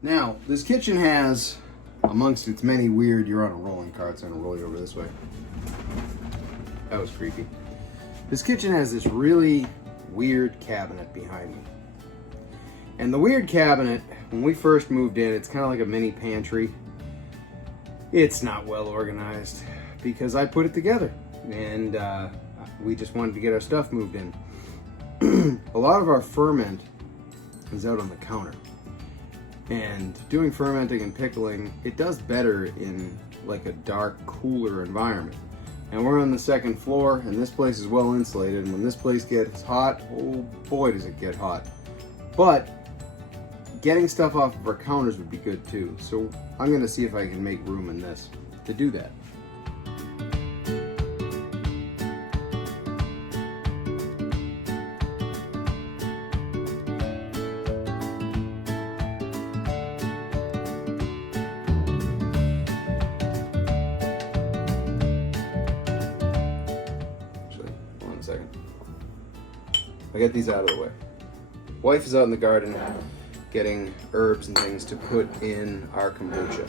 Now, this kitchen has, amongst its many weird, you're on a rolling cart, so I'm gonna roll you over this way. That was creepy. This kitchen has this really weird cabinet behind me. And the weird cabinet, when we first moved in, it's kind of like a mini pantry. It's not well organized because I put it together and we just wanted to get our stuff moved in. A lot of our ferment is out on the counter. And doing fermenting and pickling, it does better in like a dark, cooler environment. And we're on the second floor, and this place is well insulated. And when this place gets hot, oh boy, does it get hot. But getting stuff off of our counters would be good too. So I'm gonna see if I can make room in this to do that. I get these out of the way. Wife is out in the garden getting herbs and things to put in our kombucha.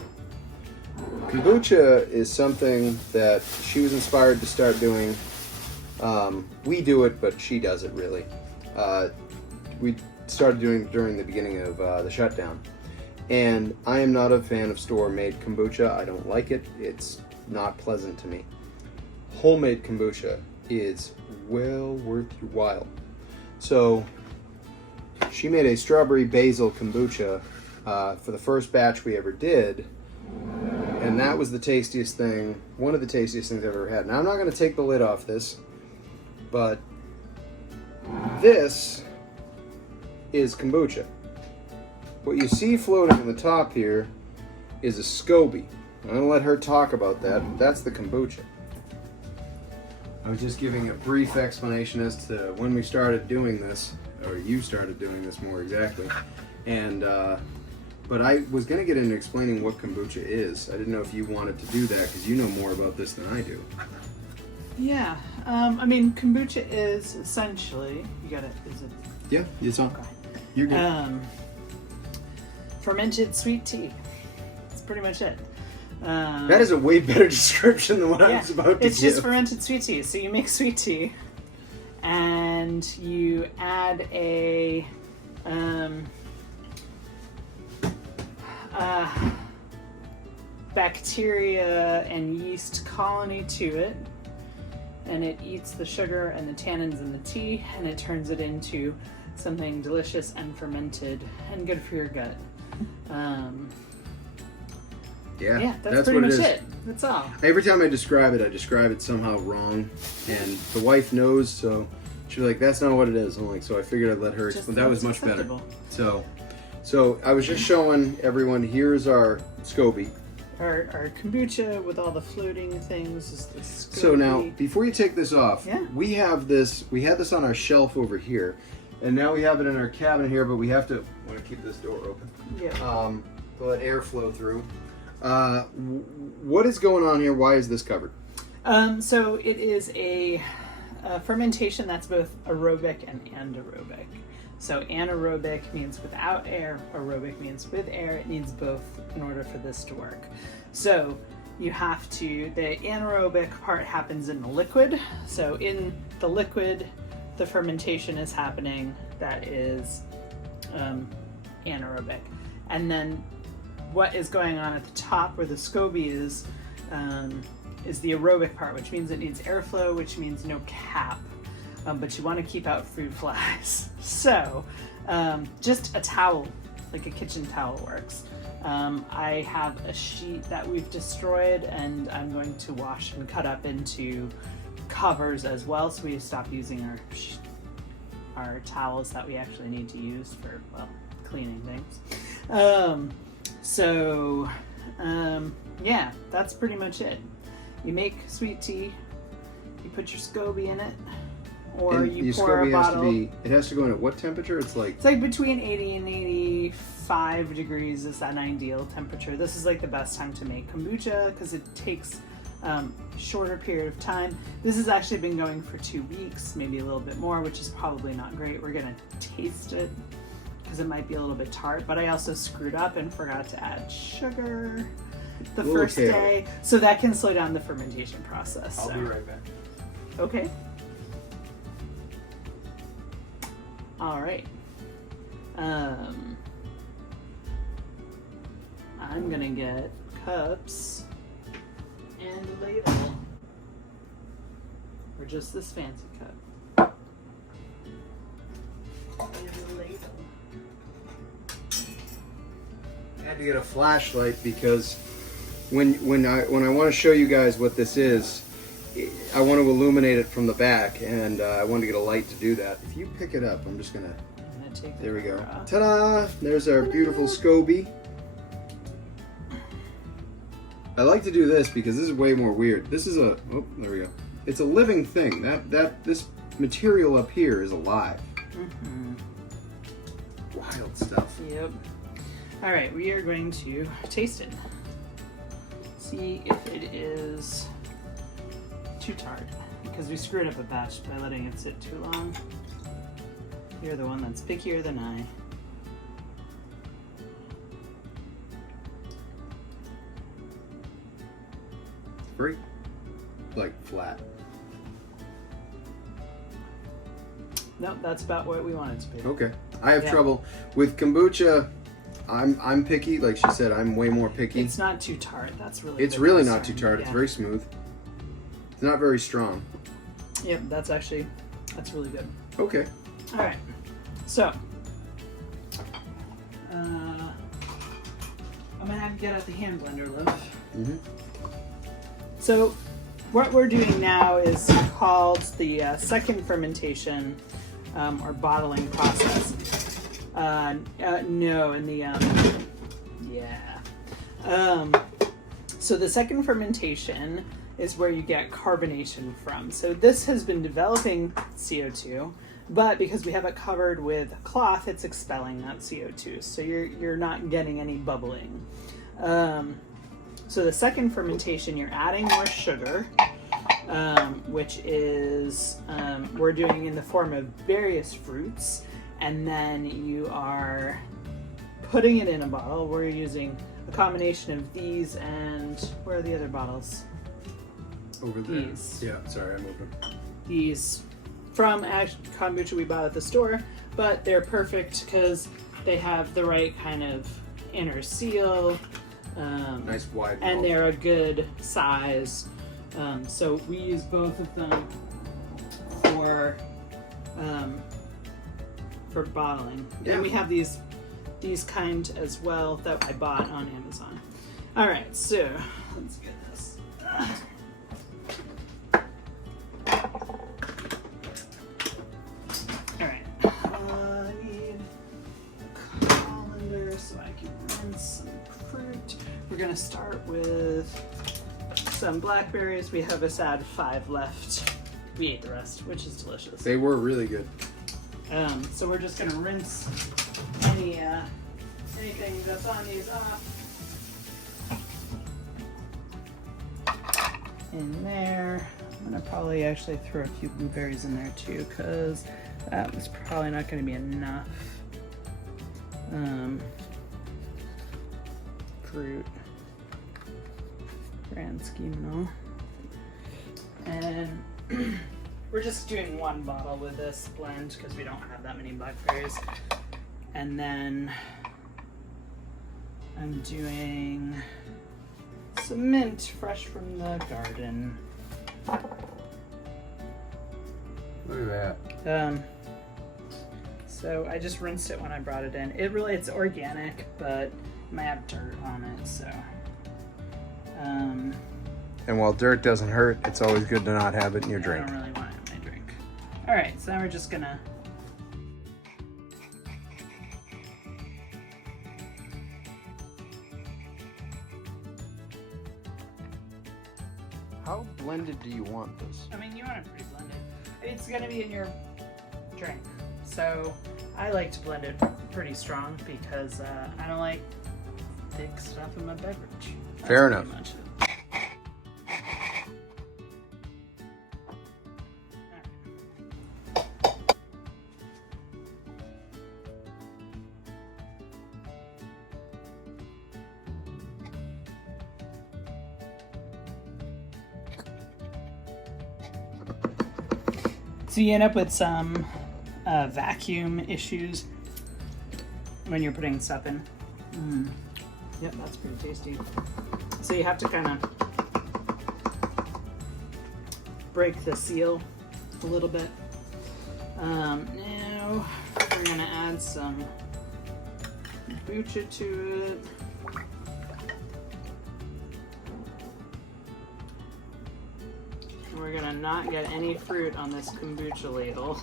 Kombucha is something that she was inspired to start doing. We do it, but she does it really. We started doing it during the beginning of the shutdown. And I am not a fan of store-made kombucha. I don't like it. It's not pleasant to me. Homemade kombucha is well worth your while. So she made a strawberry basil kombucha for the first batch we ever did, and that was the tastiest thing, one of the tastiest things I've ever had. Now I'm not going to take the lid off this, but this is kombucha. What you see floating on the top here is a SCOBY. I'm going to let her talk about that. That's the kombucha. I was just giving a brief explanation as to when we started doing this, or you started doing this more exactly. And but I was going to get into explaining what kombucha is. I didn't know if you wanted to do that because you know more about this than I do. Yeah, I mean, kombucha is essentially, you got it, is it? Yeah, it's on. Okay. You're good. Fermented sweet tea. That's pretty much it. That is a way better description than what I was about to It's give. just fermented sweet tea. So you make sweet tea, and you add a bacteria and yeast colony to it, and it eats the sugar and the tannins in the tea, and it turns it into something delicious and fermented and good for your gut. Yeah, that's pretty much it. That's all. Every time I describe it somehow wrong, and the wife knows, so she's like, "That's not what it is." I'm like, so I figured I'd let her explain. That was much better. So I was just showing everyone. Here's our SCOBY. Our kombucha with all the floating things is the SCOBY. So now, before you take this off, Yeah. we have this. We had this on our shelf over here, and now we have it in our cabinet here. But we have to want to keep this door open. Yeah. To let air flow through. What is going on here? Why is this covered? So it is a fermentation that's both aerobic and anaerobic. So anaerobic means without air, aerobic means with air. It needs both in order for this to work. So you have to, the anaerobic part happens in the liquid. So in the liquid, the fermentation is happening. That is anaerobic. And then what is going on at the top where the SCOBY is the aerobic part, which means it needs airflow, which means no cap. But you want to keep out fruit flies. So just a towel, like a kitchen towel works. I have a sheet that we've destroyed, and I'm going to wash and cut up into covers as well, so we stop using our towels that we actually need to use for, well, cleaning things. Yeah, that's pretty much it. You make sweet tea, you put your SCOBY in it, or and you pour a bottle. It has to go in at what temperature? It's like between 80 and 85 degrees is an ideal temperature. This is like the best time to make kombucha because it takes shorter period of time. This has actually been going for 2 weeks, maybe a little bit more, which is probably not great. We're gonna taste it because it might be a little bit tart, but I also screwed up and forgot to add sugar the Little first chaotic. day, so that can slow down the fermentation process. I'll be right back. Okay. All right. I'm gonna get cups and a ladle, or just this fancy cup. And a ladle. I had to get a flashlight because when I want to show you guys what this is, I want to illuminate it from the back, and I want to get a light to do that. If you pick it up, I'm just gonna. I'm gonna take the There we go. cover off. Ta-da! There's our beautiful SCOBY. I like to do this because this is way more weird. This is a, oh, there we go. It's a living thing. This material up here is alive. Mhm. Wild stuff. Yep. All right, we are going to taste it. See if it is too tart, because we screwed up a batch by letting it sit too long. You're the one that's pickier than I. Very, like, flat. Nope, that's about what we want it to be. Okay. I have Yeah. trouble with kombucha. I'm picky. Like she said, I'm way more picky. It's not too tart. That's really. It's the really not too concern. tart. It's Yeah. very smooth. It's not very strong. Yep, that's really good. Okay. All right, so I'm gonna have to get out the hand blender, Liv. Mm-hmm. So what we're doing now is called the second fermentation or bottling process. No, in the so the second fermentation is where you get carbonation from. So this has been developing CO2, but because we have it covered with cloth, it's expelling that CO2. So you're not getting any bubbling. So the second fermentation, you're adding more sugar, which is we're doing in the form of various fruits, and then you are putting it in a bottle. We're using a combination of these and where are the other bottles? Over there. These. Yeah. Sorry, I moved them. These from kombucha we bought at the store, but they're perfect because they have the right kind of inner seal. Nice wide. And mouth. they're a good size. So we use both of them for bottling. Yeah. And we have these kind as well that I bought on Amazon. All right, so let's get this. All right, I need a colander so I can rinse some fruit. We're gonna start with some blackberries. We have a sad 5 left. We ate the rest, which is delicious. They were really good. So we're just gonna rinse anything that's on these off. In there. I'm gonna probably actually throw a few blueberries in there too, because that was probably not gonna be enough fruit. Grand scheme and all. And we're just doing one bottle with this blend because we don't have that many blackberries. And then I'm doing some mint fresh from the garden. Look at that. So I just rinsed it when I brought it in. It's organic, but it might have dirt on it, so. And while dirt doesn't hurt, it's always good to not have it in your I drink. don't really want it in my drink. All right, so now we're just gonna. How blended do you want this? I mean, you want it pretty blended. It's gonna be in your drink, so I like to blend it pretty strong because I don't like thick stuff in my beverage. That's Fair pretty enough. much it. So you end up with some vacuum issues when you're putting stuff in. Yep, that's pretty tasty. So you have to kind of break the seal a little bit. Now we're gonna add some kombucha to it. We're gonna not get any fruit on this kombucha ladle.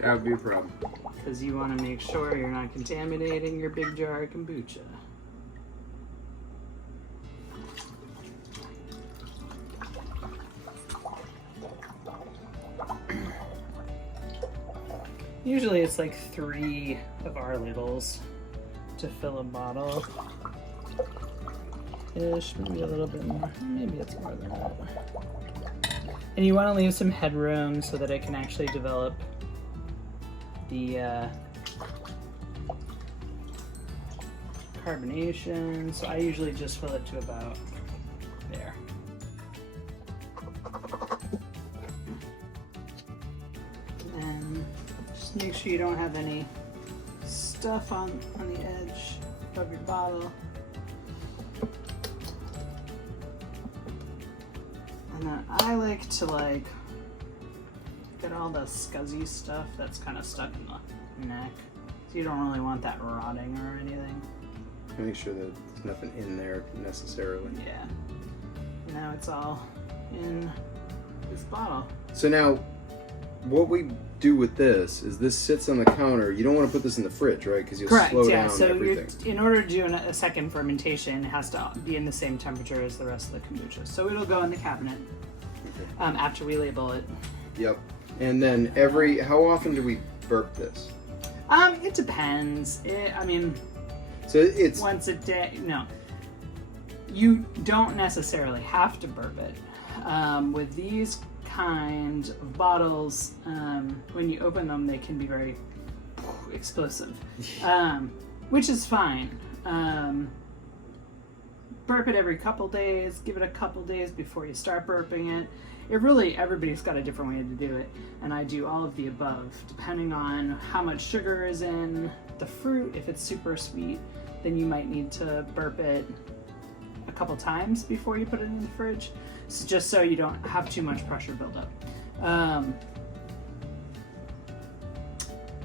That would be a problem. Because you want to make sure you're not contaminating your big jar of kombucha. Usually it's like 3 of our ladles to fill a bottle. Ish, maybe a little bit more. Maybe it's more than that. And you want to leave some headroom so that it can actually develop the carbonation. So I usually just fill it to about there. And just make sure you don't have any stuff on the edge of your bottle. And then I like to get all the scuzzy stuff that's kind of stuck in the neck. So you don't really want that rotting or anything. Make sure that there's nothing in there necessarily. Yeah. Now it's all in this bottle. So now, what we do with this is this sits on the counter. You don't want to put this in the fridge, right? Because you'll slow down so everything. In order to do a second fermentation, it has to be in the same temperature as the rest of the kombucha. So it'll go in the cabinet after we label it. Yep. And then how often do we burp this? It depends. So it's once a day. No, you don't necessarily have to burp it. With these kind of bottles, when you open them, they can be very explosive, which is fine. Burp it every couple days. Give it a couple days before you start burping it. Everybody's got a different way to do it, and I do all of the above, depending on how much sugar is in the fruit. If it's super sweet, then you might need to burp it a couple times before you put it in the fridge, just so you don't have too much pressure buildup.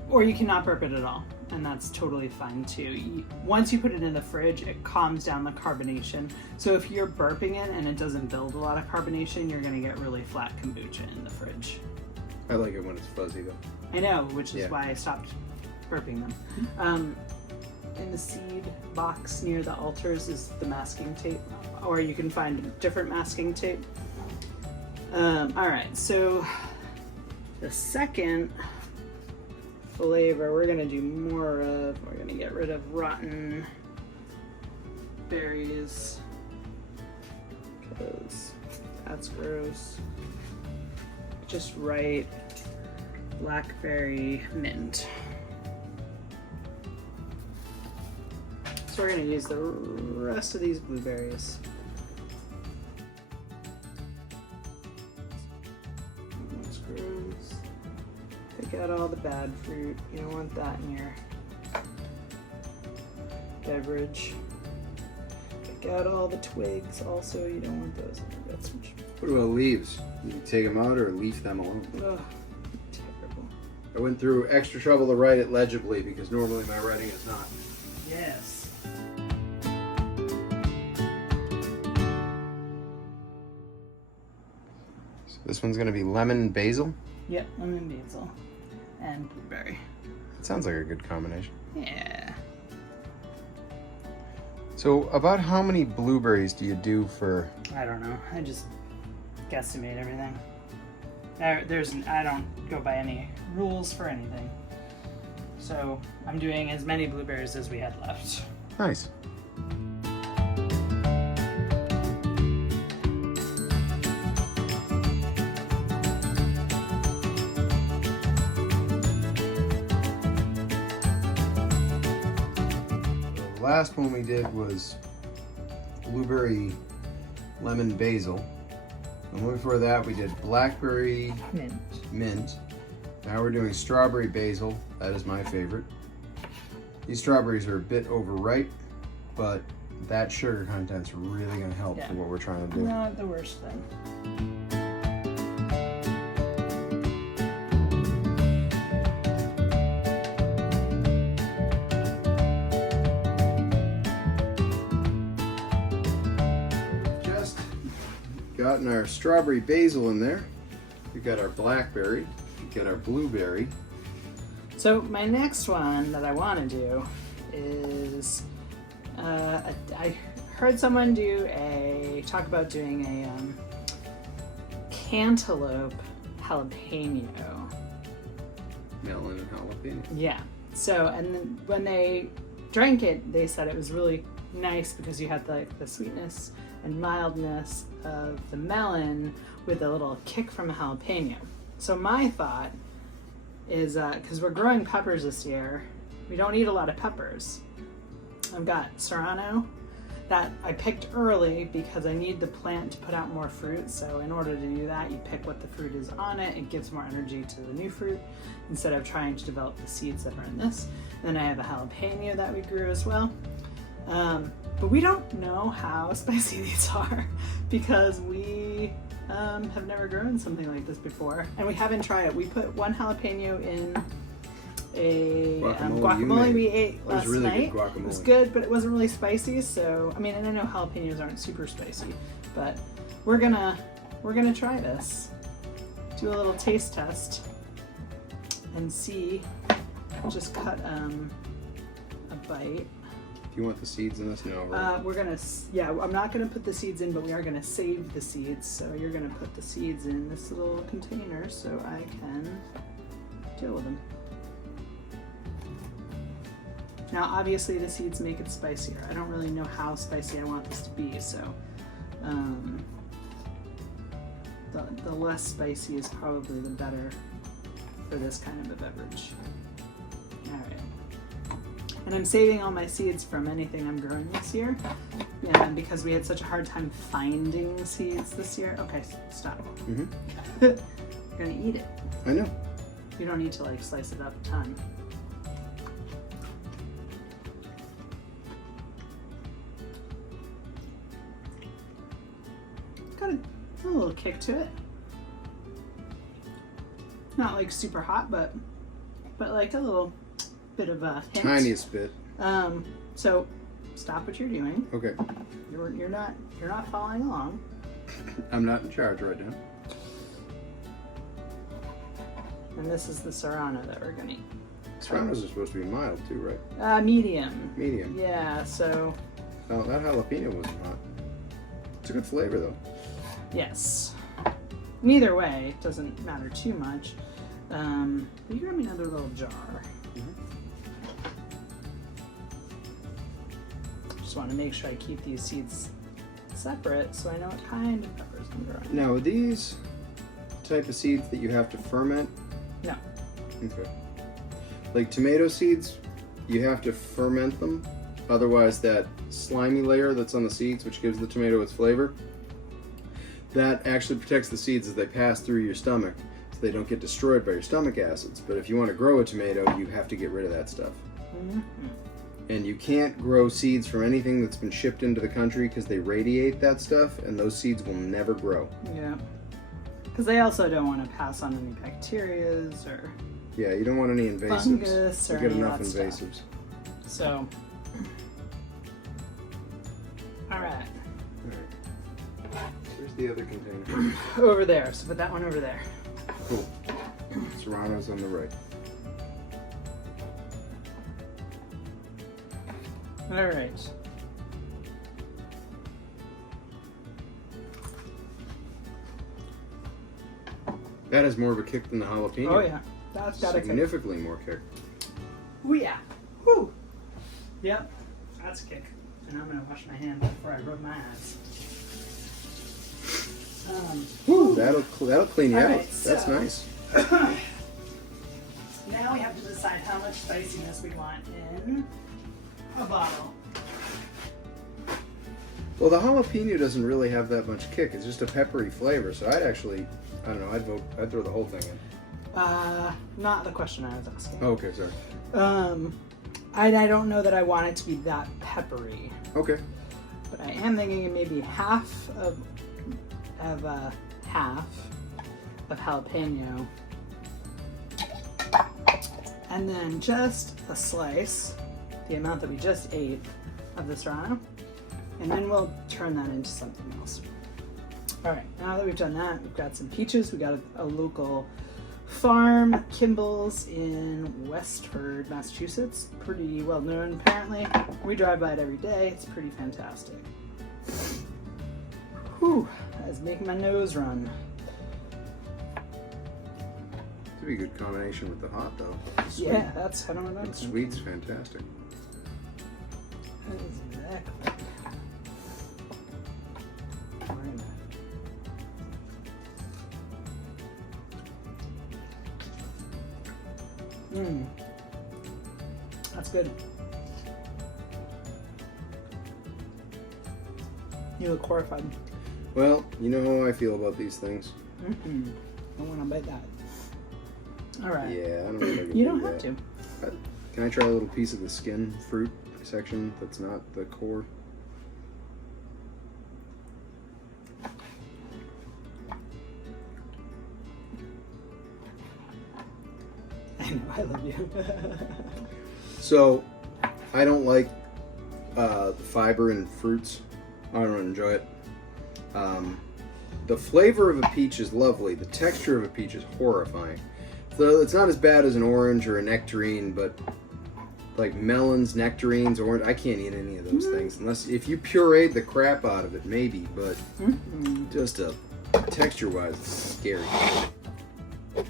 Or you cannot burp it at all, and that's totally fine too. Once you put it in the fridge, it calms down the carbonation. So if you're burping it and it doesn't build a lot of carbonation, you're gonna get really flat kombucha in the fridge. I like it when it's fuzzy though. I know, which is why I stopped burping them. In the seed box near the altars is the masking tape, or you can find different masking tape. All right, so the second flavor we're gonna do more of, we're gonna get rid of rotten berries because that's gross. Just right blackberry mint. So we're gonna use the rest of these blueberries. That's gross. Pick out all the bad fruit. You don't want that in your beverage. Pick out all the twigs. Also, you don't want those. That's What about leaves? You take them out or leave them alone? ugh, terrible. I went through extra trouble to write it legibly because normally my writing is not. Yes. So this one's gonna be lemon basil. Yep, lemon basil and blueberry. It sounds like a good combination. Yeah. So about how many blueberries do you do for? I don't know. I just guesstimate everything. I don't go by any rules for anything. So I'm doing as many blueberries as we had left. Nice. The last one we did was blueberry lemon basil. The one before that we did blackberry mint. Now we're doing strawberry basil. That is my favorite. These strawberries are a bit overripe, but that sugar content's really going to help for what we're trying to do. Not the worst thing. Just gotten our strawberry basil in there. We've got our blackberry. We've got our blueberry. So my next one that I want to do is, I heard someone talk about doing a cantaloupe jalapeno. Melon and jalapeno. Yeah. So, and then when they drank it, they said it was really nice because you had the sweetness and mildness of the melon with a little kick from a jalapeno. So my thought is, because we're growing peppers this year, we don't eat a lot of peppers. I've got serrano that I picked early because I need the plant to put out more fruit. So in order to do that, you pick what the fruit is on it. It gives more energy to the new fruit instead of trying to develop the seeds that are in this. And then I have a jalapeno that we grew as well. But we don't know how spicy these are because we have never grown something like this before, and we haven't tried it. We put one jalapeno in a guacamole we ate last night. Good guacamole. It was good, but it wasn't really spicy. So I mean, and I know jalapenos aren't super spicy, but we're gonna try this. Do a little taste test and see. Just cut a bite. Do you want the seeds in this? No. We're gonna, I'm not gonna put the seeds in, but we are gonna save the seeds. So you're gonna put the seeds in this little container so I can deal with them. Now, obviously the seeds make it spicier. I don't really know how spicy I want this to be, so the less spicy is probably the better for this kind of a beverage. All right. And I'm saving all my seeds from anything I'm growing this year. Yeah, because we had such a hard time finding seeds this year. Okay, stop. Mm-hmm. You're gonna eat it. I know. You don't need to like slice it up a ton. Got a little kick to it. Not like super hot, but like a little bit of a hint. Tiniest bit. So stop what you're doing. Okay. You're not following along. I'm not in charge right now. And this is the serrano that we're gonna eat. Serranos are supposed to be mild too, right? Medium. Medium. Yeah. So. Oh, that jalapeno wasn't hot. It's a good flavor though. Yes. Neither way, it doesn't matter too much. You grab me another little jar. Just want to make sure I keep these seeds separate so I know what kind of peppers I'm growing. Now, are these type of seeds that you have to ferment? No. Okay. Like tomato seeds, you have to ferment them. Otherwise, that slimy layer that's on the seeds, which gives the tomato its flavor, that actually protects the seeds as they pass through your stomach so they don't get destroyed by your stomach acids. But if you want to grow a tomato, you have to get rid of that stuff. Mm-hmm. And you can't grow seeds from anything that's been shipped into the country because they radiate that stuff, and those seeds will never grow. Yeah. Because they also don't want to pass on any bacterias or Yeah, you don't want any invasives. fungus or You get any enough of that invasives. stuff. So, all right. Where's the other container? Over there. So put that one over there. Cool. Serrano's on the right. All right. That has more of a kick than the jalapeno. Oh yeah, that's got a kick. Significantly more kick. Oh yeah. Woo. Yep. That's a kick. And I'm gonna wash my hands before I rub my eyes. Woo, that'll clean you All out. right, That's so- nice. Now we have to decide how much spiciness we want in a bottle. Well, the jalapeno doesn't really have that much kick. It's just a peppery flavor. So I'd actually, I don't know, I'd throw the whole thing in. Not the question I was asking. Oh, okay, sorry. I don't know that I want it to be that peppery. Okay. But I am thinking maybe half of jalapeno, and then just a slice, the amount that we just ate, of the serrano, and then we'll turn that into something else. All right, now that we've done that, we've got some peaches. We got a local farm, Kimball's in Westford, Massachusetts. Pretty well known, apparently. We drive by it every day. It's pretty fantastic. Whew, that is making my nose run. It'd be a good combination with the hot, though. Sweet. Yeah, that's I don't know. The sweet's fantastic. That is exactly. That's good. You look horrified. Well, you know how I feel about these things. Don't want to bite that. All right. Yeah, I don't know if I can You do don't that. have to. Can I try a little piece of the skin fruit section that's not the core? I know, I love you. So, I don't like the fiber in fruits. I don't enjoy it. The flavor of a peach is lovely. The texture of a peach is horrifying. So it's not as bad as an orange or a nectarine, but like melons, nectarines, orange, I can't eat any of those things unless if you pureed the crap out of it, maybe. But just texture-wise, it's scary. Can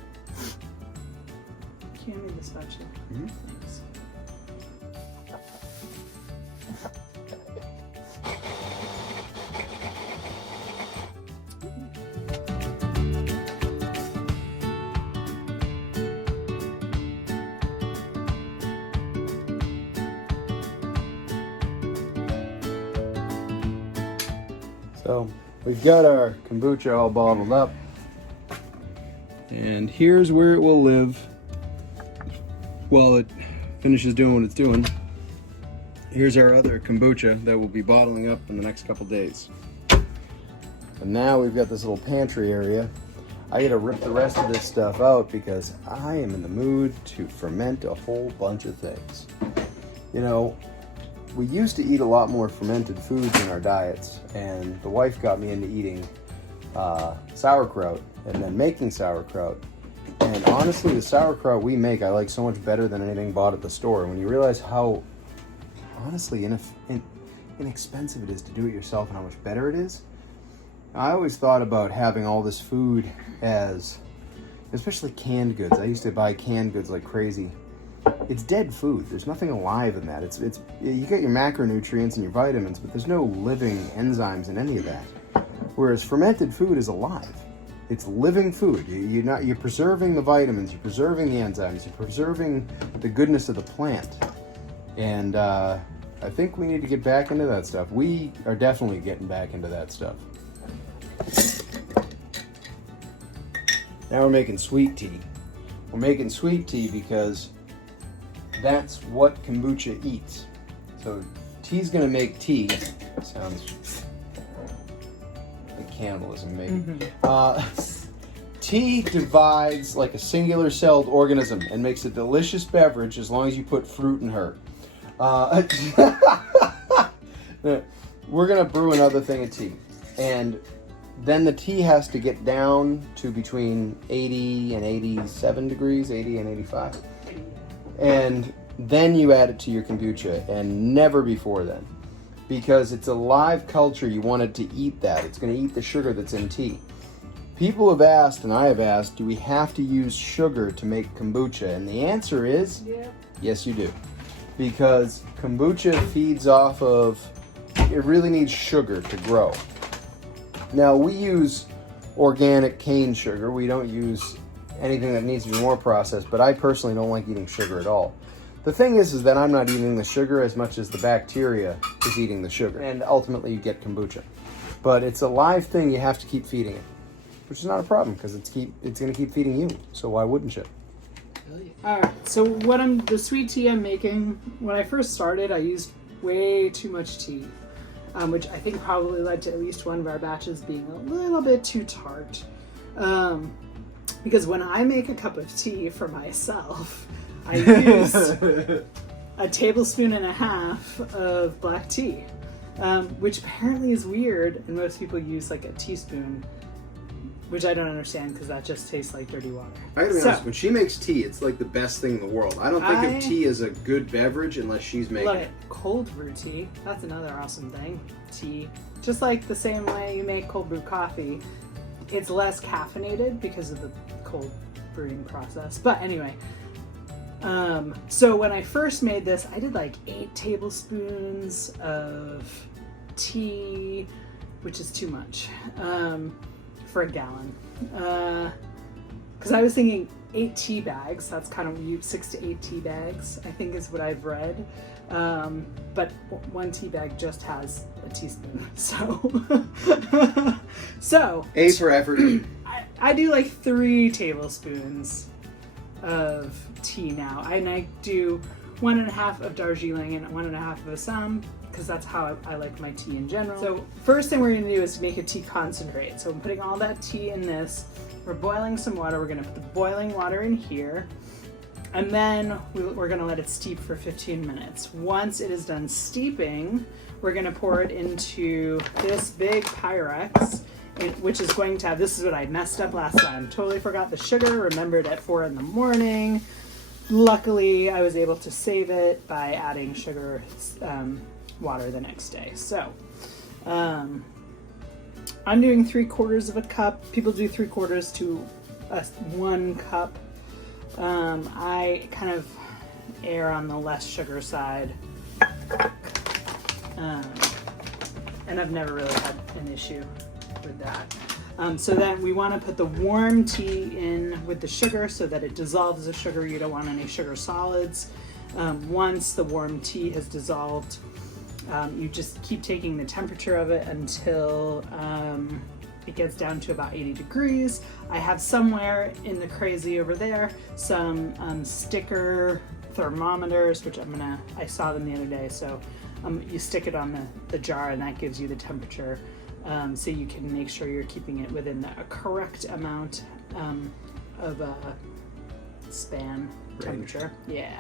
you hand me the spatula? Thanks. So we've got our kombucha all bottled up. And here's where it will live while it finishes doing what it's doing. Here's our other kombucha that we'll be bottling up in the next couple days. And now we've got this little pantry area. I gotta rip the rest of this stuff out because I am in the mood to ferment a whole bunch of things. You know, we used to eat a lot more fermented foods in our diets, and the wife got me into eating sauerkraut and then making sauerkraut. And honestly, the sauerkraut we make I like so much better than anything bought at the store. When you realize how honestly inexpensive it is to do it yourself and how much better it is, I always thought about having all this food as, especially canned goods. I used to buy canned goods like crazy. It's dead food. There's nothing alive in that. It's you get your macronutrients and your vitamins, but there's no living enzymes in any of that. Whereas fermented food is alive. It's living food. You're preserving the vitamins, you're preserving the enzymes, you're preserving the goodness of the plant. And I think we need to get back into that stuff. We are definitely getting back into that stuff. Now we're making sweet tea. We're making sweet tea because that's what kombucha eats. So tea's gonna make tea. Sounds like cannibalism, maybe. Tea divides like a singular celled organism and makes a delicious beverage as long as you put fruit in her. We're gonna brew another thing of tea, and then the tea has to get down to between 80 and 87 degrees, 80 and 85. And then you add it to your kombucha, and never before then. Because it's a live culture, you want it to eat that. It's going to eat the sugar that's in tea. People have asked, and I have asked, do we have to use sugar to make kombucha? And the answer is, yes you do. Because kombucha feeds off of, it really needs sugar to grow. Now we use organic cane sugar. We don't use anything that needs to be more processed, but I personally don't like eating sugar at all. The thing is that I'm not eating the sugar as much as the bacteria is eating the sugar. And ultimately you get kombucha. But it's a live thing, you have to keep feeding it. Which is not a problem, because it's going to keep feeding you. So why wouldn't you? Alright, so the sweet tea I'm making, when I first started, I used way too much tea. Which I think probably led to at least one of our batches being a little bit too tart. Because when I make a cup of tea for myself, I use a tablespoon and a half of black tea, which apparently is weird, and most people use like a teaspoon, which I don't understand because that just tastes like dirty water. I gotta be honest, when she makes tea, it's like the best thing in the world. I don't think of tea as a good beverage unless she's making it. Cold brew tea, that's another awesome thing. Tea, just like the same way you make cold brew coffee, it's less caffeinated because of the cold brewing process. But anyway, so when I first made this, I did like 8 tablespoons of tea, which is too much for a gallon. Because I was thinking 8 tea bags, that's kind of 6 to 8 tea bags, I think is what I've read. But 1 tea bag just has a teaspoon, so A for effort. I do like 3 tablespoons of tea now, and I do 1.5 of Darjeeling and 1.5 of Assam, because that's how I like my tea in general. So first thing we're going to do is make a tea concentrate. So I'm putting all that tea in this. We're boiling some water. We're going to put the boiling water in here, and then we're going to let it steep for 15 minutes. Once it is done steeping, we're going to pour it into this big Pyrex, which is going to have, this is what I messed up last time. Totally forgot the sugar, remembered at 4 in the morning. Luckily, I was able to save it by adding sugar, water the next day. So, I'm doing 3/4 of a cup. People do 3/4 to 1 cup. I kind of err on the less sugar side. And I've never really had an issue with that. So then we want to put the warm tea in with the sugar so that it dissolves the sugar. You don't want any sugar solids. Once the warm tea has dissolved, you just keep taking the temperature of it until it gets down to about 80 degrees. I have somewhere in the crazy over there some sticker thermometers, which I saw them the other day. So you stick it on the jar, and that gives you the temperature. So you can make sure you're keeping it within the correct amount of span temperature. Yeah.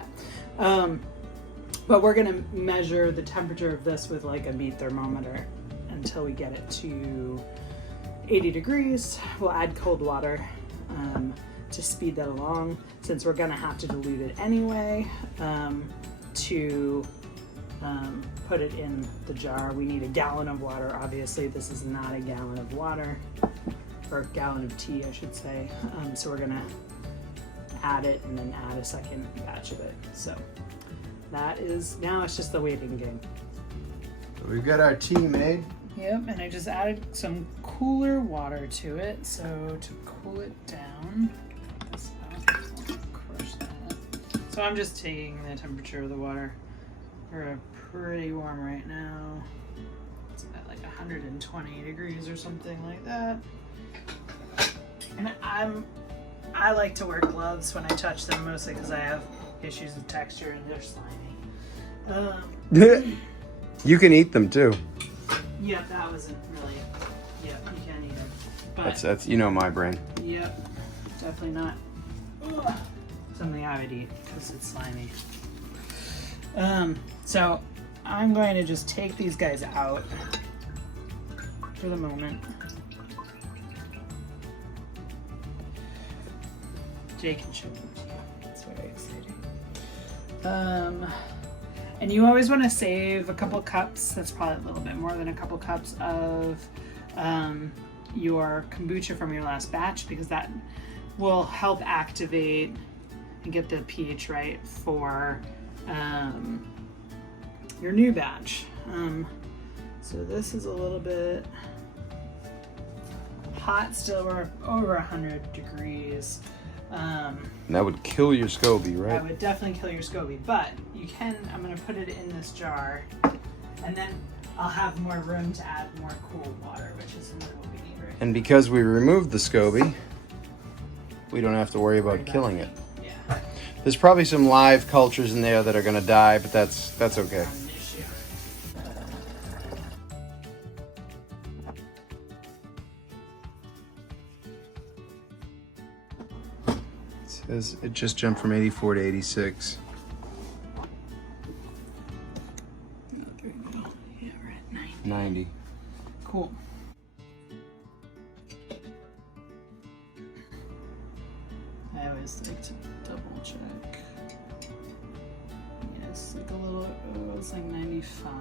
But we're gonna measure the temperature of this with like a meat thermometer until we get it to 80 degrees. We'll add cold water to speed that along, since we're gonna have to dilute it anyway to put it in the jar. We need a gallon of water. Obviously, this is not a gallon of water, or a gallon of tea, I should say. So we're gonna add it and then add a second batch of it. So that is, now it's just the waiting game. So we've got our tea made. Yep, and I just added some cooler water to it. So to cool it down, crush that. So I'm just taking the temperature of the water. We're pretty warm right now. It's at like 120 degrees or something like that. And I like to wear gloves when I touch them, mostly because I have issues with texture and they're slimy. You can eat them too. Yep, that wasn't really. Yep, you can eat them. But That's my brain. Yep, definitely not something I would eat because it's slimy. So I'm going to just take these guys out for the moment. Jake can show them to you. It's very exciting. And you always want to save a couple cups, that's probably a little bit more than a couple cups, of your kombucha from your last batch, because that will help activate and get the pH right for your new batch. So this is a little bit hot still. We're over 100 degrees. And that would kill your SCOBY, right? That would definitely kill your SCOBY, but you can, I'm going to put it in this jar, and then I'll have more room to add more cool water, which is what we need right now. And because we removed the SCOBY, we don't have to worry about killing it. Yeah. There's probably some live cultures in there that are going to die, but that's okay. Not an issue. It says it just jumped from 84 to 86. There we go. Yeah, we're at 90. 90. Cool. I always like to double check. Yes, like a little, it's like 95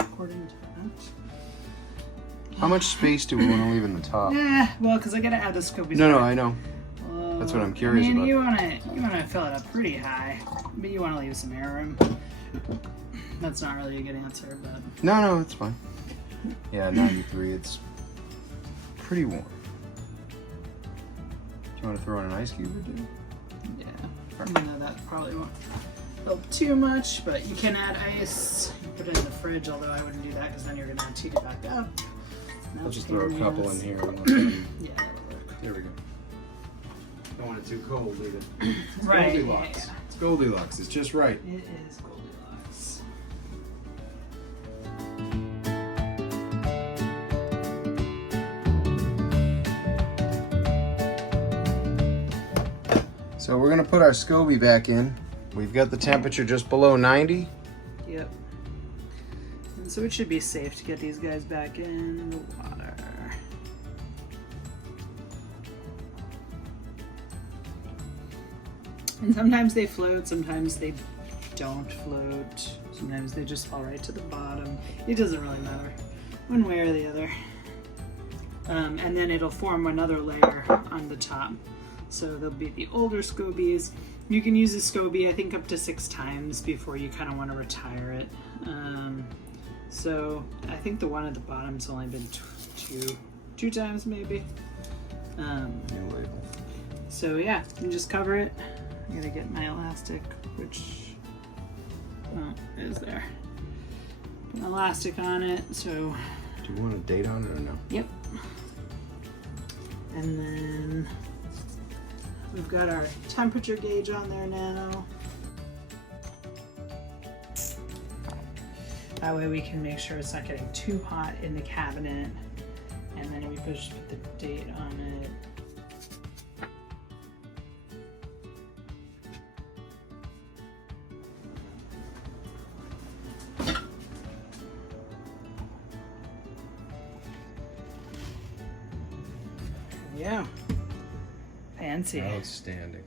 according to that. How much space do we want to leave in the top? Yeah, well, because I gotta add the SCOBY. No, I know. That's what I'm curious about. You wanna fill it up pretty high, but you wanna leave some air room. That's not really a good answer, but No, it's fine. Yeah, 93. It's pretty warm. Do you want to throw in an ice cube or two? yeah, I know that probably won't help too much, but you can add ice. You put it in the fridge, although I wouldn't do that because then you're gonna have to heat it back up. I'll just throw a couple in here. Yeah, that'll work. There we go. Don't want it too cold either. It's Right, Goldilocks. yeah. It's Goldilocks. It's just right. It is Goldilocks. So we're gonna put our SCOBY back in. We've got the temperature just below 90. Yep. And so it should be safe to get these guys back in the water. And sometimes they float, sometimes they don't float, sometimes they just fall right to the bottom. It doesn't really matter, one way or the other. And then it'll form another layer on the top. So there'll be the older SCOBYs. You can use a SCOBY, I think, up to 6 times before you kind of want to retire it. So I think the one at the bottom's only been two times maybe. New label. So yeah, you just cover it. I gotta get my elastic, which is there. Put an elastic on it, so. Do you want a date on it or no? Yep. And then we've got our temperature gauge on there now. That way we can make sure it's not getting too hot in the cabinet. And then we just put the date on it. Yeah. Fancy. Outstanding.